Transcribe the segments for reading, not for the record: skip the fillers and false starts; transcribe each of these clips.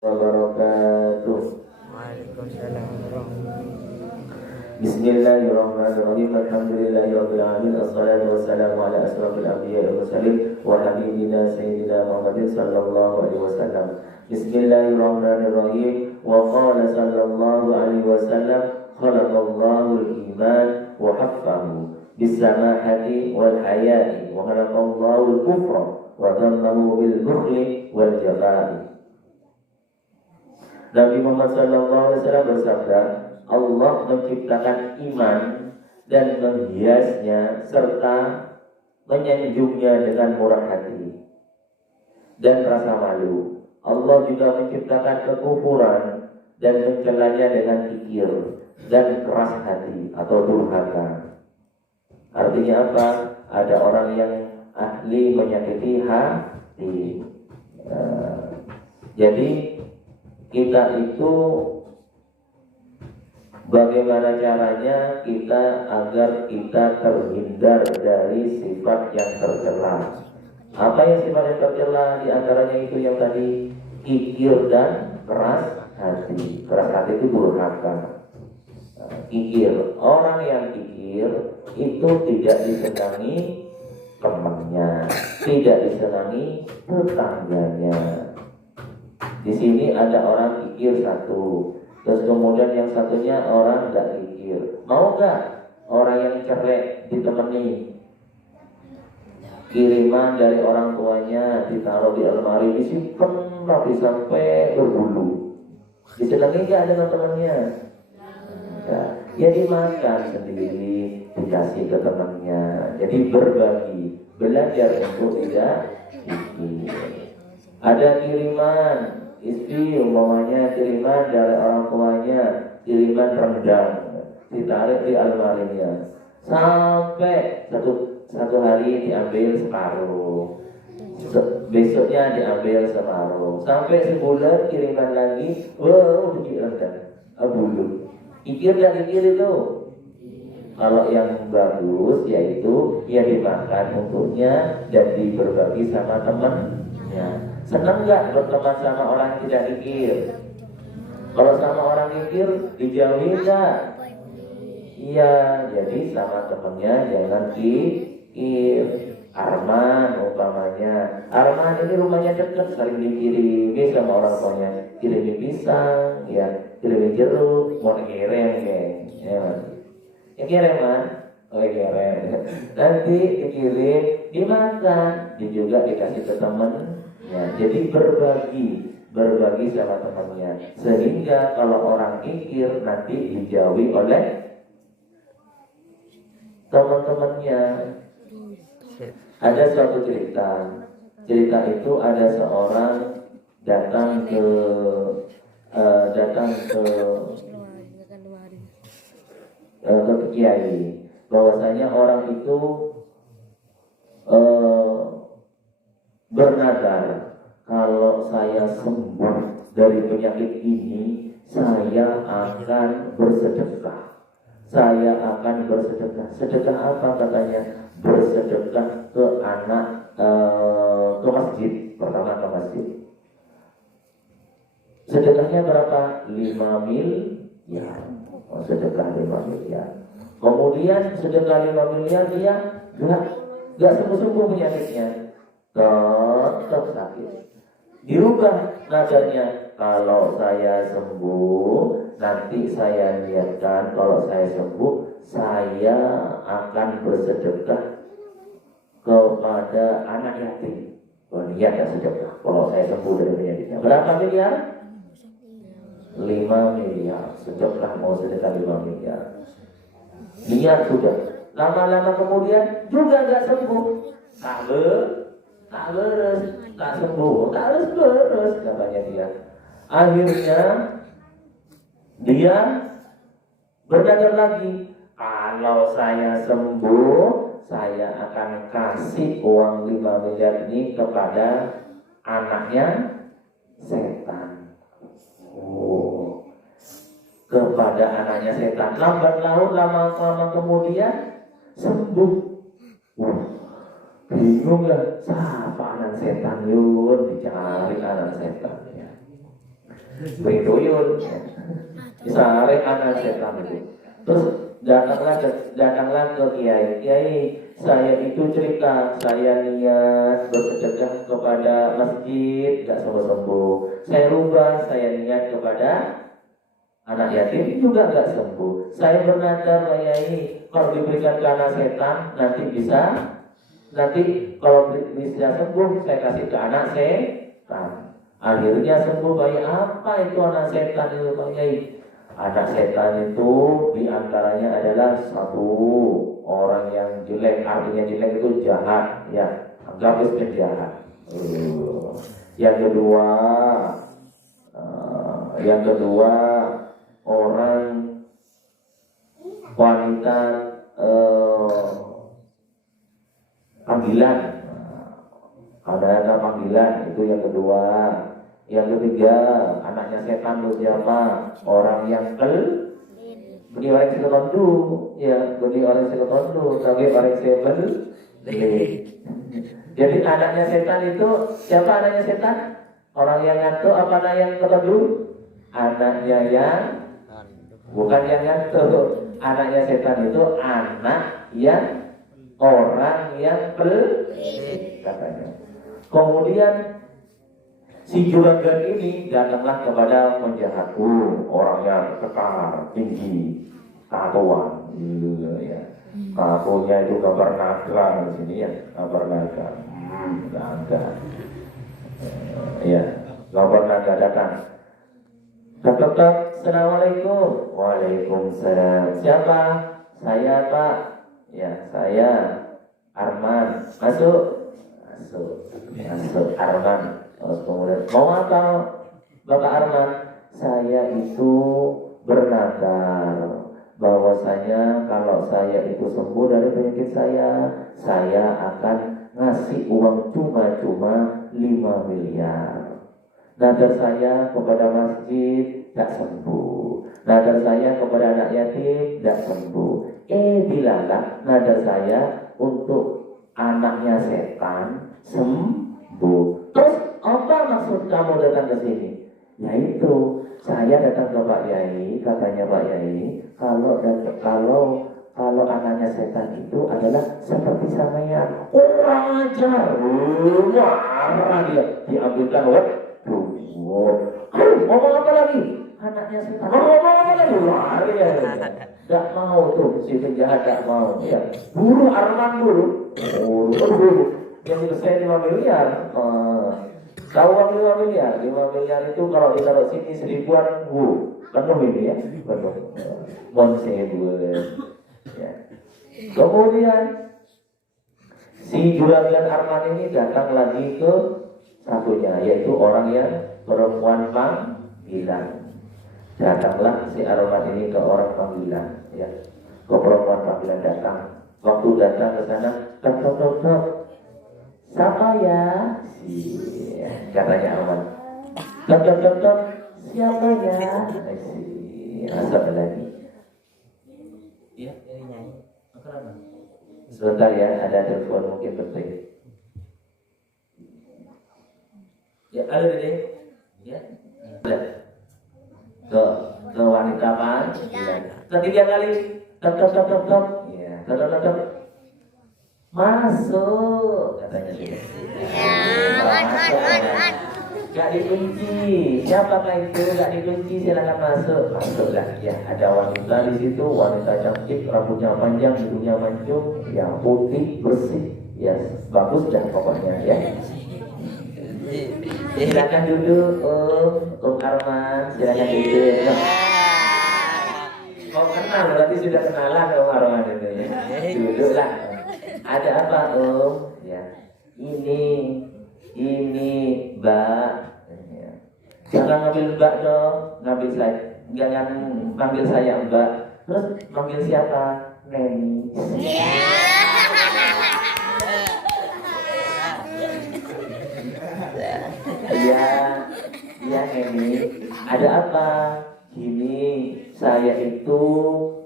wabarakatuh. Waalaikumsalam warahmatullahi. Bismillahirrahmanirrahim. Alhamdulillahirabbil alamin. Assalatu wassalamu ala asrofil anbiya'i wal mursalin wa habibina sayyidina Muhammadin sallallahu alaihi wasallam. Bismillahirrahmanirrahim. Wa qala sallallahu alaihi wasallam, khalaqallahu al-iman wa haffahu bis-samahati wal haya'i wa khalaqallahu al-kufra wa dhammahu bil bukhli wal jafa'i. Nabi Muhammad SAW bersabda, Allah menciptakan iman dan menghiasnya serta menyanjungnya dengan murah hati dan rasa malu. Allah juga menciptakan kekufuran dan mencelanya dengan kikir dan keras hati atau durhaka. Artinya apa? Ada orang yang ahli menyakiti hati. Jadi kita itu bagaimana caranya kita agar kita terhindar dari sifat yang tercela. Apa yang sifat yang tercela? Di antaranya itu yang tadi, kikir dan keras hati. Keras hati itu durhaka. Kikir, orang yang kikir itu tidak disenangi temannya, tidak disenangi tetangganya. Di sini ada orang kikir satu, terus kemudian yang satunya orang tidak kikir. Mau gak orang yang cerai ditemani? Kiriman dari orang tuanya ditaruh di almari, disimpan tapi sampai berbulu. Disenangi gak dengan temannya? Enggak. Ya dimakan sendiri, dikasih ke temannya. Jadi berbagi, belajar untuk tidak kikir. Ada kiriman istri, umpamanya kiriman dari orang tuanya, kiriman rendang, ditarik di almarinya sampai satu hari diambil separuh, besoknya diambil separuh, sampai sebulan kiriman lagi, wow, biji rendang, bulu. Kikir dan kikir itu. Kalau yang bagus yaitu ya dimakan untuknya dan berbagi sama temannya. Senang nggak berteman sama orang yang tidak kikir? Kalau sama orang kikir dijauhi nggak? Iya, jadi sama temennya jangan kikir. Arman umpamanya, Arman ini rumahnya dekat, sering dikirimi sama orang tuanya, kirimi pisang, ya, kirimi jeruk, mau kirim ya, ya kirim man, oh kirim, nanti dikirim, dimakan, juga dikasih ke temen. Ya, jadi berbagi sama temannya, sehingga kalau orang kikir nanti dijauhi oleh teman-temannya. Ada suatu cerita itu ada seorang datang ke kiai, bahwasanya orang itu bernadar, kalau saya sembuh dari penyakit ini, saya akan bersedekah. Saya akan bersedekah. Sedekah apa katanya? Bersedekah ke anak, ke masjid. Pertama ke masjid. Sedekahnya berapa? 5 miliar. Oh, sedekah 5 miliar. Kemudian sedekah 5 miliar dia gak sembuh-sembuh penyakitnya, tetap sakit. Dirubah nadanya, kalau saya sembuh, nanti saya niatkan kalau saya sembuh, saya akan bersedekah kepada anak yatim. Niat dan sedekah kalau saya sembuh dari penyakitnya. Berapa miliar? 5 miliar. Sedekah, mau sedekah 5 miliar. Niat sudah. Lama-lama kemudian juga gak sembuh. Tak beres, tak sembuh, tak beres katanya dia. Akhirnya dia bernadar lagi, kalau saya sembuh, saya akan kasih uang 5 miliar ini kepada anaknya setan. Oh, kepada anaknya setan. Lambat laun, lama kemudian sembuh. Bingung lah, siapa anak setan yun, dicari anak setan ya. beri tuyul. Sare anak setan itu. Terus datanglah ke kiai, saya itu cerita, saya niat bersedekah kepada masjid, gak sembuh-sembuh. Saya rubah, saya niat kepada anak yatim juga gak sembuh. Saya bernadar, Pak Yai, kalau diberikan ke anak setan nanti kalau bisa sembuh saya kasih ke anak setan. Akhirnya sembuh. Pak Yai, apa itu anak setan itu, Pak Yai? Anak setan itu diantaranya adalah satu orang yang jelek, artinya jelek itu jahat, ya, anggap itu penjahat. Yang kedua orang wanita panggilan, ada panggilan itu yang kedua. Yang ketiga, anaknya setan itu siapa? Orang yang beli orang seketondu, ya, beli orang seketondu, tapi orang sebel. Jadi anaknya setan itu siapa? Anaknya setan? Orang yang ngantuk apa anak yang ketondu? Anaknya yang bukan yang ngantuk. Anaknya setan itu anak yang orang yang pelit katanya. Kemudian si juragan ini datanglah kepada penjahatku, orangnya kekar, tinggi, tatoan, ya. Tatonya itu gambar naga di sini ya, gambar naga, naga, ya, gambar naga datang. Tok, assalamualaikum. Waalaikumsalam. Siapa? Saya Pak. Ya, saya Arman. Masuk Arman. Terus kemudian, mau apa Bapak Arman? Saya itu bernadar bahwasanya kalau saya itu sembuh dari penyakit saya akan ngasih uang cuma-cuma 5 miliar. Nadar saya kepada masjid tidak sembuh. Nadar saya kepada anak yatim tidak sembuh. Bilanglah nadar saya untuk anaknya setan sembuh. Terus apa maksud kamu datang ke sini? Yaitu saya datang ke Pak Yai, katanya Pak Yai, kalau anaknya setan itu adalah seperti sampean, kurang ajar, marah dia, diambilkan ngomong apa lagi? Anaknya setan, ngomong apa lagi? Lari ya, tidak mau tuh si penjahat, tidak mau, ya, buru Arman buru, yang saya 5 miliar. Tahu uang 5 miliar? 5 miliar itu kalau ditaruh sini 1000-an, penuh ini ya, penuh. Ya. Kemudian si juragan Arman ini datang lagi ke satunya, yaitu orang yang perempuan panggilan. Datanglah si Arman ini ke orang panggilan, ya, ke perempuan panggilan datang. Waktu datang ke sana, tok. Siapa ya? Katanya Arman. Tok. Siapa ya? Asal lagi. Ya, sebentar ya, ada telepon mungkin penting. Ya, halo Dede. Ya. Ke wanita apa? Ketiga kali. Tok. Ya, tok. Masuk, katanya dia. Gak dikunci. Siapakah itu? Gak dikunci, silakan masuk. Masuklah. Ya, ada wanita di situ, wanita cantik, rambutnya panjang, hidungnya mancung, yang putih, bersih, ya bagus dan pokoknya ya. Silakan duduk, Om Arman, silakan duduk. Oh kenal, berarti sudah kenalan Om Arman itu ya. Duduklah. Ada apa Om? Ya, ini Mbak. Ya. Jangan ngambil Mbak dong, ngambil saya. Jangan panggil saya Mbak. Terus panggil siapa? Neni. Iya Neni. Ada apa? Gini, saya itu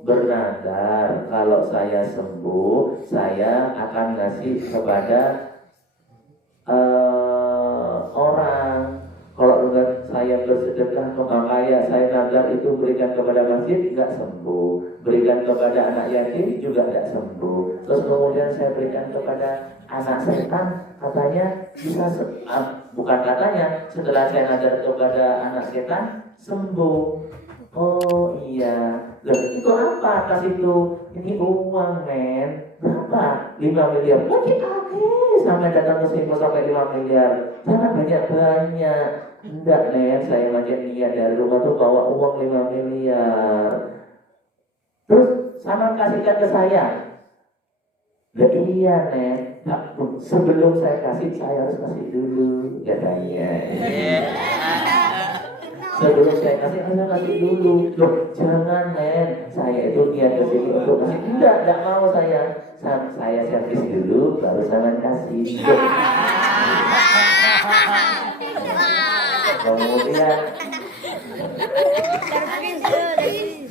bernadar kalau saya sembuh, saya akan ngasih kepada orang. Kalau enggak saya saya bersedekah, kaya saya nazar itu berikan kepada masjid, nggak sembuh. Berikan kepada anak yatim juga nggak sembuh. Terus kemudian saya berikan kepada anak setan, katanya bisa bukan katanya, setelah saya nazar kepada anak setan sembuh. Oh iya, loh itu apa atas itu? Ini uang men, berapa? 5 miliar. Lagi sampai datang ke sini sampai 5 miliar. Jangan banyak-banyak. Enggak men, saya macam niat dari rumah tuh bawa uang 5 miliar. Terus sama kasihkan ke saya. Ya iya nen, sebelum saya kasih saya harus kasih dulu katanya. Sebelum saya kasih dulu. Loh, jangan men, saya itu niat kesini untuk kasih. Enggak mau saya. Saya servis dulu, baru saya kasih.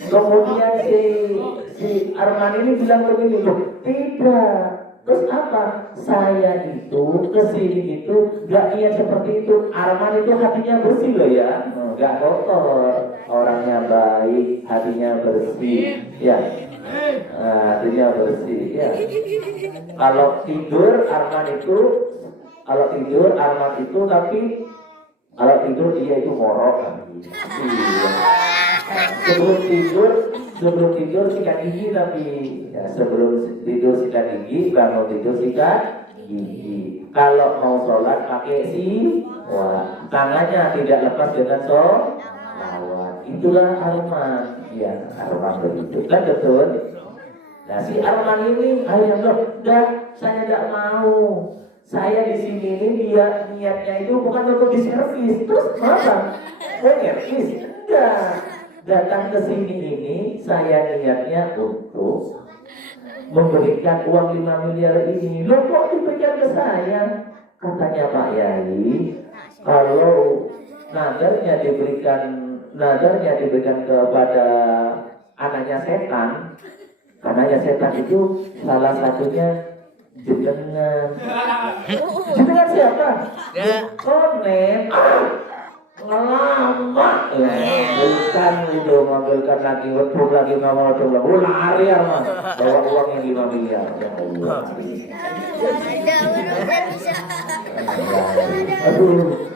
Kemudian si Arman ini bilang begini, loh, tidak. Terus apa? Saya itu kesini itu gak niat seperti itu. Arman itu hatinya bersih loh ya, gak kotor, orangnya baik, hatinya bersih, ya, hatinya bersih, ya. Kalau tidur Arman itu, tapi kalau tidur dia itu ngorok lagi. Sebelum tidur sikat gigi tapi ya, sebelum tidur sikat gigi, bangun tidur sikat gigi. Kalau mau sholat pakai wah, tangannya tidak lepas dengan sholawat. Itulah Arman, ya Arman begitu kan betul. Nah si Arman ini dah saya tidak mau. Saya di sini ini dia niatnya itu bukan untuk diservis. Terus apa? Servis? Enggak. Datang ke sini ini saya niatnya untuk memberikan uang 5 miliar ini. Loh kok diberikan ke saya? Katanya Pak Yai, kalau nadarnya diberikan kepada anaknya setan. Anaknya setan itu salah satunya jenengan siapa? Konen. Lama ngambilkan lagi wedhus lagi lari Arman bawa uang yang 5 miliar. Aduh,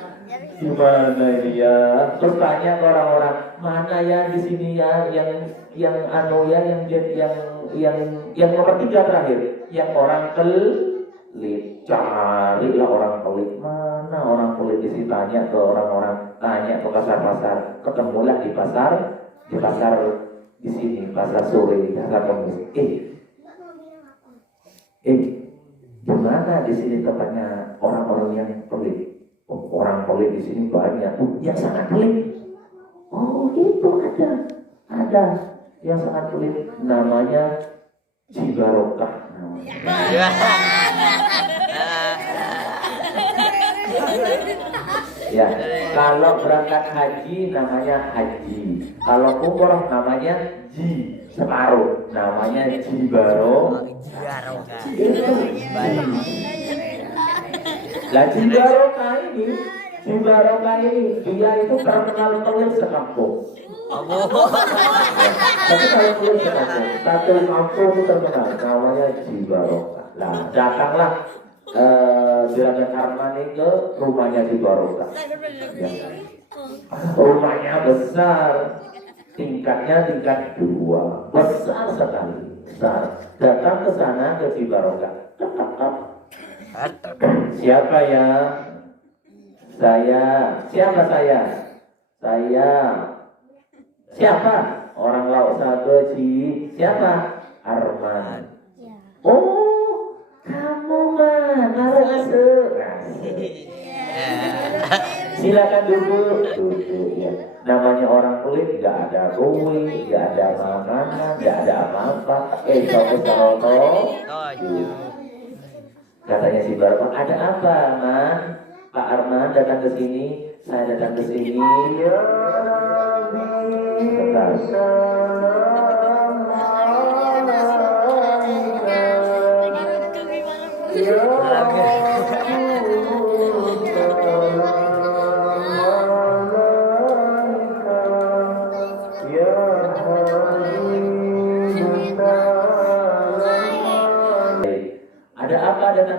gimana ini ya? Terus tanya ke orang-orang, mana ya di sini ya yang nomor 3 terakhir, yang orang pelit. Carilah orang pelit. Mana orang pelit? Di sini tanya ke orang-orang, tanya ke pasar-pasar, ketemulah di pasar di sini, pasar sore, pasar Kamis. Gimana di sini tempatnya orang-orang yang pelit? Orang pelit di sini banyak. Yang sangat pelit. Oh itu ada yang sangat pelit, namanya Cibarokah. Ya, kalau berangkat haji namanya haji, kalau umroh namanya ji, separuh namanya Cibarokah. Lah Cibarokah ini dia itu terkenal pelit sekampung. Tapi kalau pelit sekampung, satu kampung itu terkenal namanya Cibarokah. Lah datanglah Juragan Arman ke rumahnya Cibarokah. Ya. Rumahnya besar, tingkat 2, besar sekali, besar. Datang ke sana ke Cibarokah. Siapa ya? Saya. Siapa saya? Saya. Siapa? Orang lauk satu Ci. Siapa? Arman. Oh, kamu mah narasuk. Silakan duduk ya. Namanya orang pelit, nggak ada duit, nggak ada makanan, nggak ada apa-apa. Saroto. Katanya si Bapak, ada apa, Man? Pak Arman datang ke sini, saya datang ke sini. Bentar.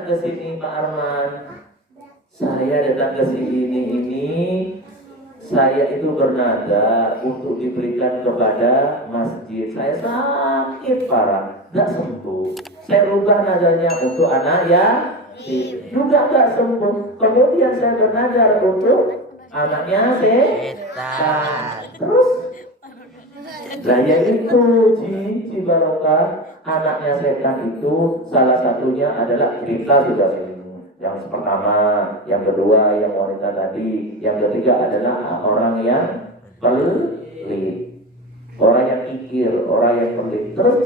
datang ke sini Pak Arman, saya datang ke sini ini, saya itu bernada untuk diberikan kepada masjid. Saya sakit parah, nggak sembuh. Saya rubah nadanya untuk anak ya, juga nggak sembuh. Kemudian saya bernadar untuk anaknya setan. Terus, lah ya itu Ci Barokah, anaknya setan itu salah satunya adalah kita sudah ini. Yang pertama, yang kedua yang wanita tadi, yang ketiga adalah orang yang pelit, orang yang kikir, orang yang pelit. Terus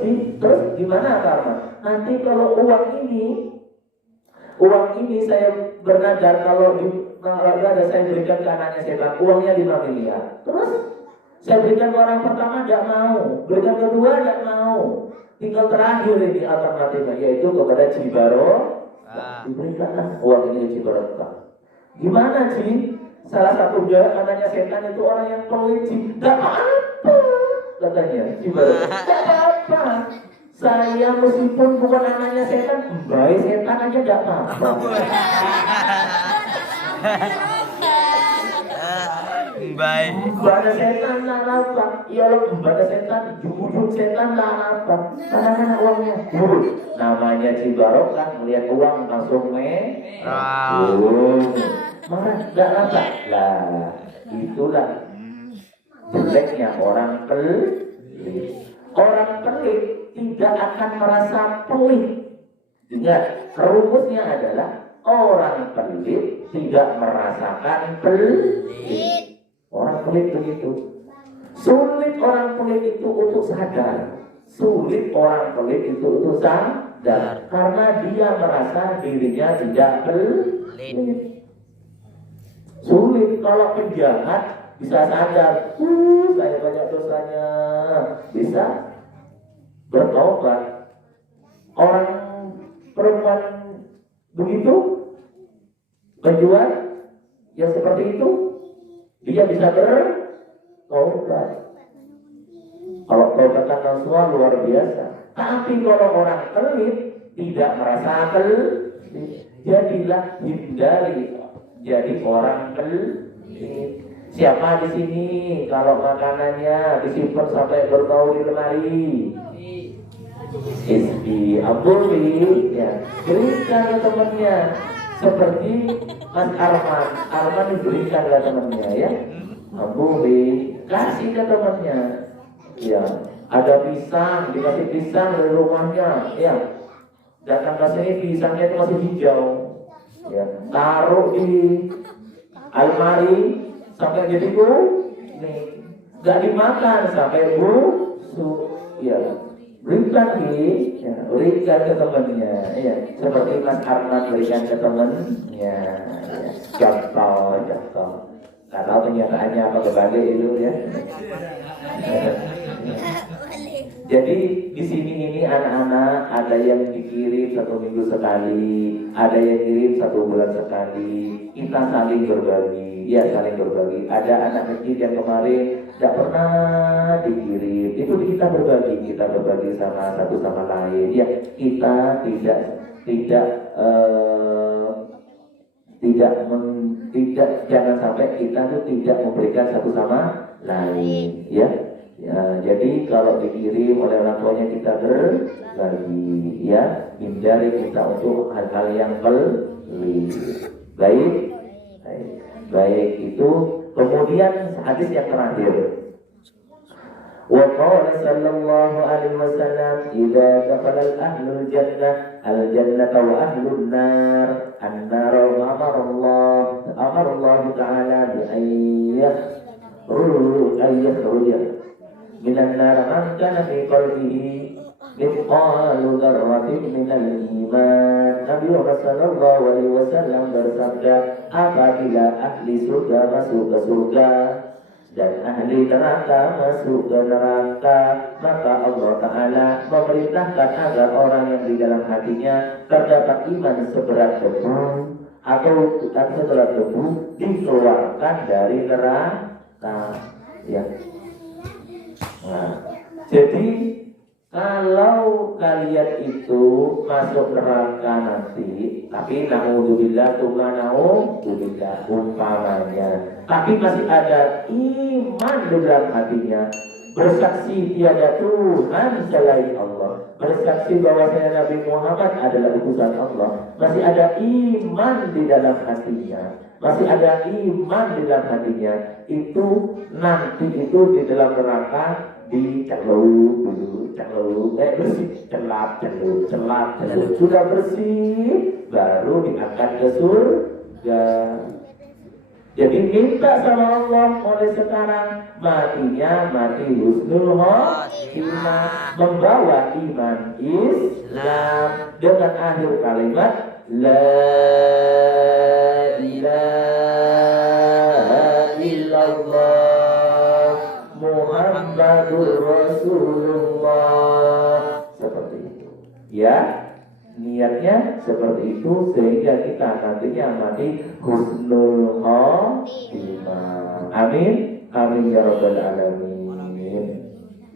gimana karena nanti kalau uang ini saya bernadar kalau ada saya berikan ke anaknya setan, uangnya 5 miliar. Terus saya berikan ke orang pertama tidak mau, berikan kedua tidak mau, tinggal terakhir ini alternatifnya yaitu kepada Cibaro. Diberikanlah uang ini Ci Barokah. Gimana Ci? Salah satu anaknya setan itu orang yang pelit Ci. Gak apa-apa katanya Ci Barokah. Gak apa-apa. Saya meskipun bukan anaknya setan, baik setan aja gak apa-apa. Baik. Pada setan lah apa? Ya Allah, pada setan, jujur setan lah apa? Mana uangnya? Namanya Ci Barokah melihat uang langsung marah, enggak apa? Lah, itulah jeleknya orang pelit. Orang pelit tidak akan merasa pelit. Ingat, rumusnya adalah orang pelit tidak merasakan pelit. Orang pelit begitu. Sulit orang pelit itu untuk sadar. Sulit orang pelit itu untuk sadar. Karena dia merasa dirinya tidak pelit. Sulit kalau penjahat bisa sadar. Saya banyak dosanya. Bisa bertobat. Orang perempuan begitu penjual yang seperti itu dia bisa bertobat. Kalau tobatan nasuha luar biasa. Tapi kalau orang pelit tidak merasa pelit, jadilah hindari jadi orang pelit. Siapa di sini kalau makanannya disimpan sampai berbau di lemari? Istri Abdulli, ya, berikan ke temannya. Seperti Mas Arman diberikan ke temannya, ya. Abdulli kasih ke temannya, ya. Ada pisang, dikasih pisang dari rumahnya, ya. Datang ke sini pisangnya itu masih hijau, ya. Taruh di almari sampai jadi nih, nggak dimakan sampai busuk, ya. Berikan berikan ke temannya, ya. Seperti Mas Arman berikan ke temannya, ya. Contoh. Nggak tahu kenyataannya apa kebalik itu, ya. Jadi di sini ini anak-anak ada yang dikirim 1 minggu sekali, ada yang kirim 1 bulan sekali. Kita saling berbagi, ya saling berbagi. Ada anak kecil yang kemarin tidak pernah dikirim, itu kita berbagi sama satu sama lain. Ya kita jangan sampai kita tuh tidak memberikan satu sama lain, ya. Ya, jadi kalau dikirim oleh orang tuanya kita berbagi, ya, hindari kita untuk hal-hal yang pelit. Baik itu. Kemudian hadis yang terakhir. Wa qala sallallahu alaihi wasallam, "Idza dakhala ahlul jannah al-jannata wa ahlun nar an-nar wa amara Allah ta'ala bi ayyakhruja من النار من كان في قلبه مثقال ذرة من الإيمان. Nabi Muhammad sallallahu alaihi wasallam bersabda, apabila ahli surga masuk ke surga dan ahli neraka masuk ke neraka, maka Allah Ta'ala memerintahkan agar orang yang di dalam hatinya terdapat iman seberat debu atau seberat debu dikeluarkan dari neraka, ya. Nah, jadi kalau kalian itu masuk neraka nanti, Tapi naudzubillah umpamanya. Tapi masih ada iman di dalam hatinya. Bersaksi tiada Tuhan selain Allah. Bersaksi bahwasanya Nabi Muhammad adalah utusan Allah. Masih ada iman di dalam hatinya. Masih ada iman di dalam hatinya. Itu nanti itu di dalam neraka celap. Sudah bersih, baru diangkat ke surga. Jadi minta sama Allah mulai sekarang, matinya mati husnul khotimah, membawa iman Islam dengan akhir kalimat la ilaha illallah Muhammadur Rasulullah. Seperti itu ya, niatnya seperti itu sehingga kita nantinya mati husnul khotimah. Amin amin ya rabbal alamin.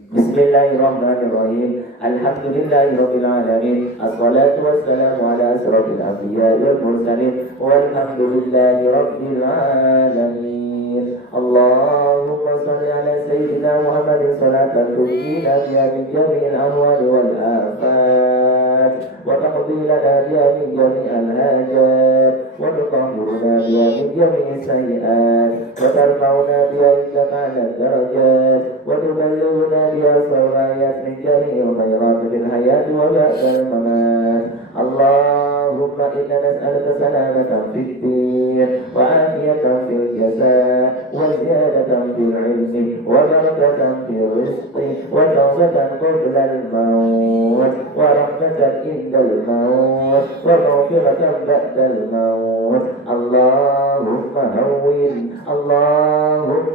Bismillahirrahmanirrahim. Alhamdulillahirabbil alamin. Assalatu wassalamu ala asrofil anbiya'i wal mursalin. Walhamdulillahirabbil alamin. Allahumma shalli ala sayyidina Muhammadin salatan tunjina biha min jami'il ahwali wal afat wa taqdi lana biha min jami'il hajat wa tutahhiruna biha min jami'is sayyi'at wa tarfa'una biha indaka 'ala darajat wa tuballighuna biha sawayat min jami'il khairat fil hayati wa ba'dal mamat. Allahumma inna nas'aluka salamatan fid din wa 'afiyatan fil jasad وزيادة في العلم وبركة في الرزق وتوبة قبل الموت ورحمة عند الموت ومغفرة بعد الموت. اللهم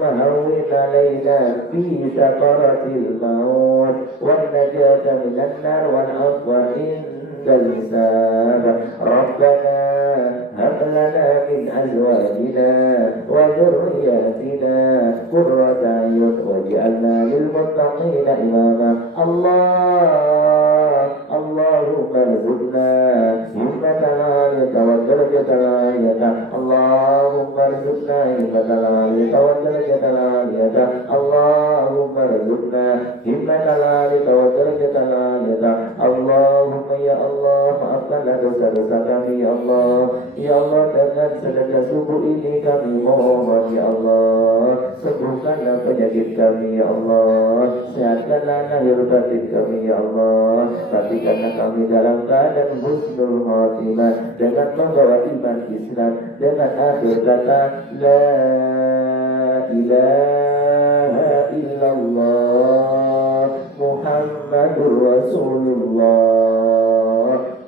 هون علينا في سكرة الموت والنجاة من النار والعفو عند الحساب. ربنا هب لنا من أزواجنا وذرياتنا قرة أعين واجعلنا للمتقين إماما. اللهم ارزقنا همة العالية والدرجة العالية. اللهم ارزقنا همة العالية والدرجة العالية. اللهم ارزقنا همة العالية والدرجة العالية. اللهم ya Allah, maafkanlah dosa-dosa kami ya Allah. Ya Allah, dengan sedekah subuh ini kami mohon ya Allah, sembuhkanlah penyakit kami ya Allah, sehatkanlah lahir batin kami ya Allah, pastikanlah kami dalam keadaan husnul khotimah dengan membawa iman Islam dengan akhir kata la ilaha illallah Muhammadur Rasulullah.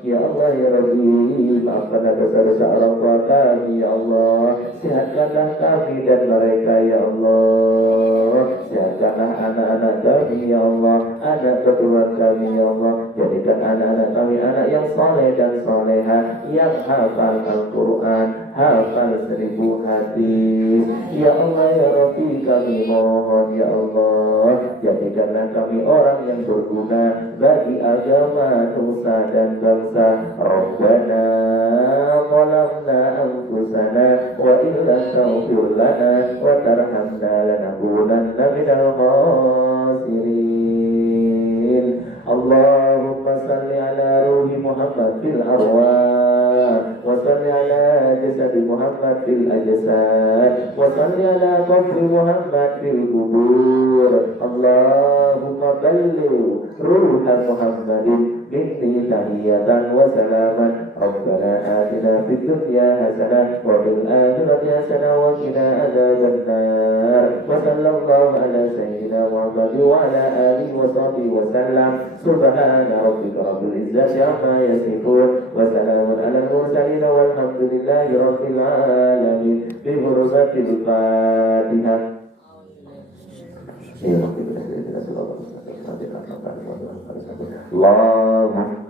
Ya Allah ya Rabbi, maafkanlah dosa-dosa orang tua kami ya Allah, sehatkanlah kami dan mereka ya Allah, sehatkanlah anak-anak kami ya Allah, anak keturunan kami ya Allah, jadikan anak-anak kami anak yang soleh dan soleha, yang hafal Al-Quran, hafal 1000 hadis. Ya Allah ya Rabbi, kami mohon ya Allah, jadikanlah kami orang yang berguna bagi agama, nusa dan bangsa. Rabbana zalamna anfusana wa in lam taghfir lana wa tarhamna lanakunanna minal khasirin. Allahumma salli ala ruhi Muhammad fil arwah wa salli ala jasadi Muhammad fil ajsad wa salli ala qabri Muhammad fil kubur. Allahumma balligh ruha Muhammadin minni tahiyatan wa salaman. Rabbana atina fid dunya hasanah wa fil akhirati hasanah wa qina adzabannar. Wa sallallahu ala sayyidina Muhammad wa ala alihi wa sahbihi wa sallam. Subhana rabbika rabbil izzati amma yasifun wa salamun alal mursalin walhamdulillahi rabbil alamin. Bi hurmatil Fatihah. Allahumma